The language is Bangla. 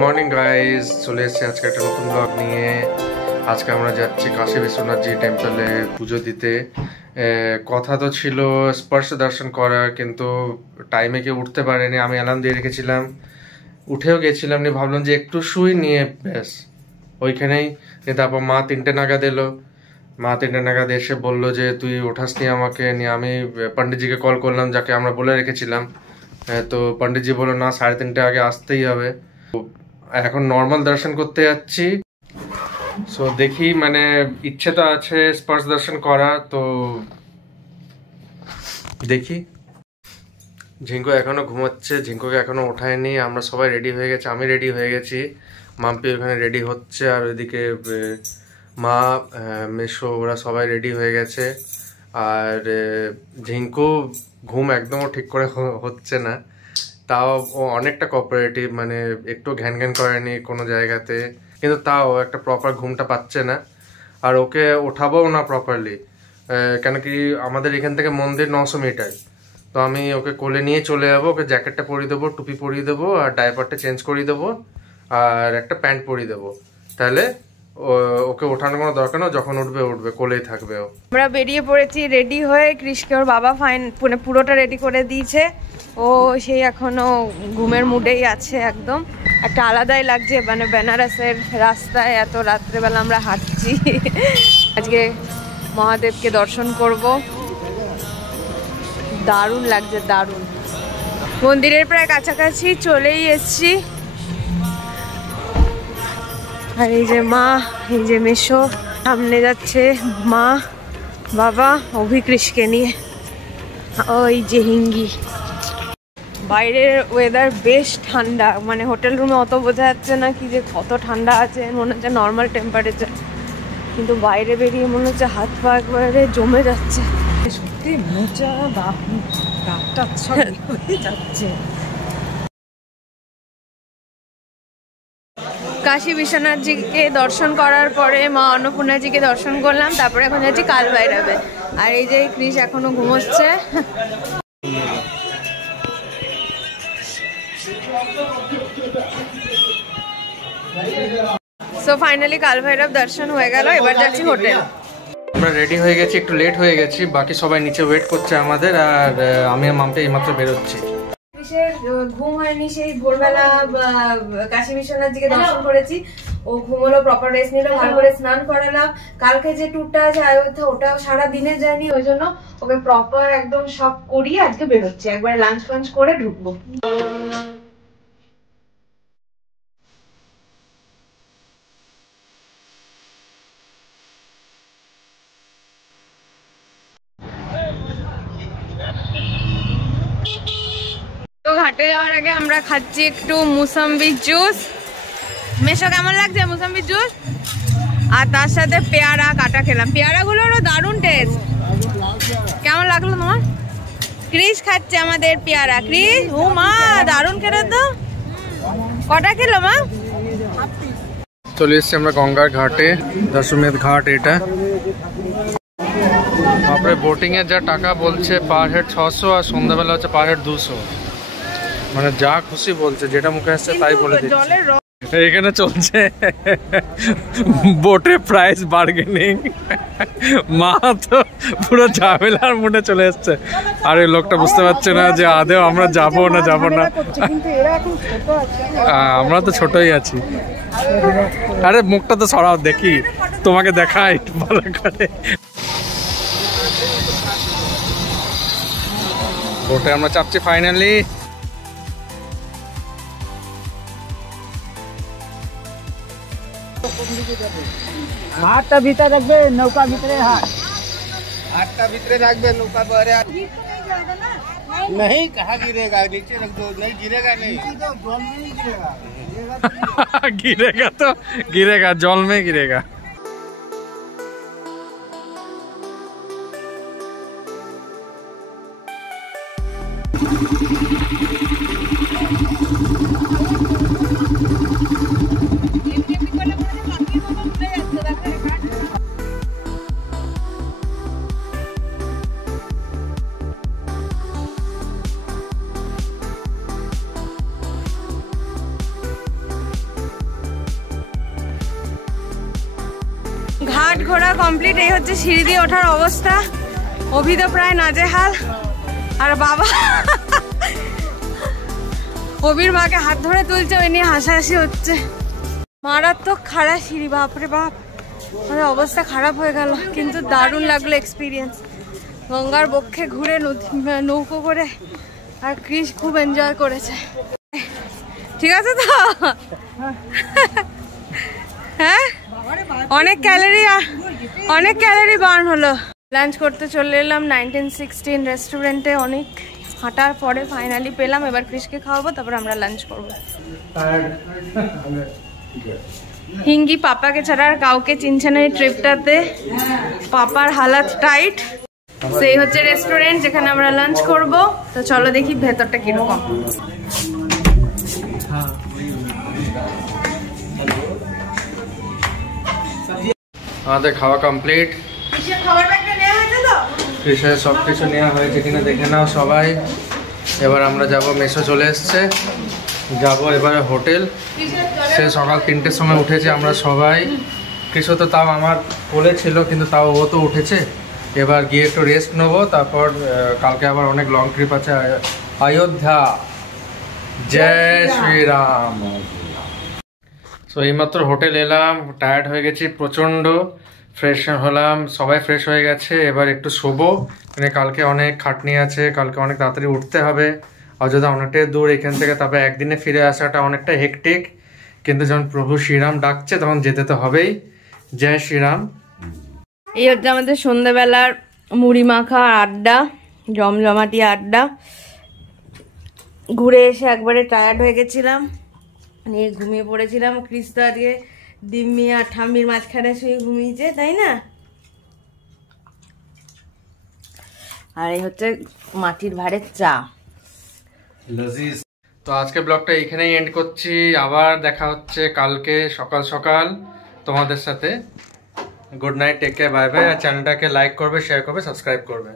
মর্নিং গাইজ, চলে এসেছি আজকে একটা নতুন ব্লগ নিয়ে। আজকে আমরা যাচ্ছি কাশী বিশ্বনাথজি টেম্পলে পুজো দিতে। কথা তো ছিল স্পর্শ দর্শন করার, কিন্তু টাইমে কেউ উঠতে পারেনি। আমি অ্যালার্ম দিয়ে রেখেছিলাম, উঠেও গেছিলাম, নিয়ে ভাবলাম যে একটু শুই, নিয়ে ব্যাস ওইখানেই। তারপর মা 3টে নাগাদ এলো। মা 3টে নাগাদ এসে বললো যে তুই ওঠাস নি আমাকে। নিয়ে আমি পণ্ডিতজিকে কল করলাম, যাকে আমরা বলে রেখেছিলাম। তো পণ্ডিতজি বললো না, 3:30 আগে আসতেই হবে। এখন নর্মাল দর্শন করতে যাচ্ছি। সো দেখি, মানে ইচ্ছে তো আছে স্পর্শ দর্শন করা, তো দেখি। ঝিঙ্কু এখনো ঘুমাচ্ছে, ঝিঙ্কুকে এখনো ওঠায়নি। আমরা সবাই রেডি হয়ে গেছি, আমি রেডি হয়ে গেছি, মাম্পি ওখানে রেডি হচ্ছে, আর ওইদিকে মা, মেশো, ওরা সবাই রেডি হয়ে গেছে। আর ঝিঙ্কু ঘুম একদমও ঠিক করে হচ্ছে না, তাও ও অনেকটা কোঅপারেটিভ, মানে একটু ঘ্যান ঘ্যান করেনি কোনো জায়গাতে, কিন্তু তাও একটা প্রপার ঘুমটা পাচ্ছে না। আর ওকে ওঠাবো না প্রপারলি, কেন কি আমাদের এখান থেকে মন্দির 900 মিটার। তো আমি ওকে কোলে নিয়ে চলে যাবো, ওকে জ্যাকেটটা পরিয়ে দেবো, টুপি পরিয়ে দেবো, আর ডাইপারটা চেঞ্জ করিয়ে দেবো, আর একটা প্যান্ট পরিয়ে দেবো। তাহলে ওকে ওঠানোর কোনো দরকার না, যখন উঠবে উঠবে, কোলেই থাকবে ও। আমরা বেরিয়ে পড়েছি রেডি হয়ে। কৃষ্ণকে ওর বাবা পুরোটা রেডি করে দিয়েছে। ও সেই এখনো ঘুমের মুডেই আছে একদম। একটা আলাদাই লাগছে, মানে বেনারসের রাস্তায় এত রাত্রেবেলা আমরা হাঁটছি। আজকে মহাদেবকে দর্শন করব, দারুণ লাগছে, দারুণ। মন্দিরের প্রায় কাছাকাছি চলেই এসছি। আর এই যে মা, এই যে মেশো, সামনে যাচ্ছে মা, বাবা, অভিকৃষ্ণকে নিয়ে। ওই যে হিঙ্গি। বাইরের ওয়েদার বেশ ঠান্ডা, মানে হোটেল রুমে অত বোঝা যাচ্ছে না কি যে কত ঠান্ডা আছে, মনে হচ্ছে নর্মাল টেম্পারেচার, কিন্তু বাইরে বেরিয়ে মনে হচ্ছে হাত পা একবারে জমে যাচ্ছে। সত্যি মোচা গাটা সব হয়ে যাচ্ছে। কাশী বিশ্বনাথজিকে দর্শন করার পরে মা অন্নপূর্ণাজিকে দর্শন করলাম, তারপরে এখন যাচ্ছি কালভৈরবে। আর এই যে কৃষ এখনো ঘুমোচ্ছে। সো ফাইনালি কালভৈরব দর্শন হয়ে গেল, এবার যাচ্ছি হোটেল। আমরা রেডি হয়ে গেছি, একটু লেট হয়ে গেছি, বাকি সবাই নিচে ওয়েট করছে আমাদের। আর আমি আর মাম্পি এইমাত্র বেরোচ্ছি। ঘুম হয়নি, সেই ভোরবেলা কাশী বিশ্বনাথজিকে দর্শন করেছি। ও ঘুমলো, প্রপার রেস্ট নিল, ভালো করে স্নান করালাম। কালকে যে ট্যুরটা আছে অযোধ্যা, ওটাও সারা দিনের জার্নি, ওই জন্য ওকে প্রপার একদম সব করিয়ে আজকে বেরোচ্ছি। একবার লাঞ্চ ফাঞ্চ করে ঢুকবো। তো ঘাটে যাওয়ার আগে আমরা খাচ্ছি একটু মুসাম্বি জুস। মেশো, কেমন লাগছে মুসাম্বি জুস? আর তার সাথে পেয়ারা কাটা খেলাম। পেয়ারাগুলোরও দারুণ টেস্ট। কেমন লাগলো তোমার? ক্রিস খাচ্ছে আমাদের পেয়ারা। ক্রিস, ও মা, দারুণ খেলো তো। কটা খেলো মা? চলে এসছি আমরা গঙ্গার ঘাটে, দশমেধ ঘাট এটা। তারপরে বোটিং এর যা টাকা বলছে পার হেড 600, আর সন্ধ্যাবেলা হচ্ছে পার হেড 200। মানে যা খুশি বলছে, যেটা মুখে আসছে তাই বলে দিচ্ছে। এখানে চলছে বোটে প্রাইস বার্গেনিং। মা তো পুরো ঝামেলার মুডে চলে এসছে, আর এই লোকটা বুঝতে পারছে না যে আদেও আমরা যাবো না যাবো না। আমরা তো ছোটই আছি। আরে মুখটা তো সরাও, দেখি তোমাকে দেখাই একটু ভালো করে। বোটে আমরা চাপছি ফাইনালি। হাতটা ভিতরে রাখবে, নৌকা ভিতরে हाथটা ভিতরে রাখবে, নৌকা বাইরে। नहीं, कहाँ गिरेगा, नीचे रख दो। नहीं गिरेगा, नहीं जल में ही गिरेगा। गिरेगा तो गिरेगा, जल में गिरेगा। পেট ঘোরা কমপ্লিট। এই হচ্ছে সিঁড়ি দিয়ে ওঠার অবস্থা। অভি তো প্রায় নাজেহাল, আর বাবা অভির মাকে হাত ধরে তুলছে, ওই নিয়ে হাসাহাসি হচ্ছে। মারাত্মক খারাপ সিঁড়ি, বাপরে বাপ, আমাদের অবস্থা খারাপ হয়ে গেল। কিন্তু দারুণ লাগলো এক্সপিরিয়েন্স। গঙ্গার বক্ষে ঘুরে নৌকো করে, আর ক্রিস খুব এনজয় করেছে। ঠিক আছে তো? হ্যাঁ, অনেক ক্যালোরি বার্ন হলো। লাঞ্চ করতে চলে এলাম 1916 রেস্টুরেন্টে। অনেক হাঁটার পরে ফাইনালি পেলাম। এবার ক্রিসকে খাওয়াবো, তারপর আমরা লাঞ্চ করবো। হিঙ্গি পাপাকে ছাড়া আর কাউকে চিনছে না এই ট্রিপটাতে। পাপার হালাত টাইট। সেই হচ্ছে রেস্টুরেন্ট যেখানে আমরা লাঞ্চ করব। তো চলো দেখি ভেতরটা কিরকম। আমাদের খাওয়া কমপ্লিট। কৃষের সব কিছু নেওয়া হয়েছে কিনা দেখে নাও সবাই। এবার আমরা যাব, মেসো চলে এসছে, যাব এবারে হোটেল। সে সকাল 3টের সময় উঠেছে আমরা সবাই। কৃষ তো তাও আমার কোলে ছিল, কিন্তু তাও ও তো উঠেছে। এবার গিয়ে একটু রেস্ট নেবো, তারপর কালকে আবার অনেক লং ট্রিপ আছে অযোধ্যা। জয় শ্রীরাম। সো এইমাত্র হোটেল এলাম, টায়ার্ড হয়ে গেছি প্রচণ্ড। ফ্রেশ হলাম, সবাই ফ্রেশ হয়ে গেছে। এবার একটু শোবো, মানে কালকে অনেক খাটনি আছে, কালকে অনেক তাড়াতাড়ি উঠতে হবে। অযোধ্যা অনেকটাই দূর এখান থেকে, তারপরে একদিনে ফিরে আসাটা অনেকটা হেকটিক। কিন্তু যখন প্রভু শ্রীরাম ডাকছে তখন যেতে তো হবেই। জয় শ্রীরাম। এই হচ্ছে আমাদের সন্ধ্যাবেলার মুড়ি মাখা আড্ডা, জমজমাটি আড্ডা। ঘুরে এসে একবারে টায়ার্ড হয়ে গেছিলাম, নিয়ে ঘুমিয়ে পড়েছিলাম। ক্রিস তো আজকে দিম্মি আর ঠাম্মির মাঝখানে শুয়ে ঘুমিয়েছে, তাই না? আর এই হচ্ছে মাটির ভাঁড়ের চা। তো আজকে ব্লগটা এখানেই এন্ড করছি। আবার দেখা হচ্ছে কালকে সকাল সকাল তোমাদের সাথে। Good night, take care, bye bye. আর চ্যানেলটাকে লাইক করবে, শেয়ার করবে, সাবস্ক্রাইব করবে।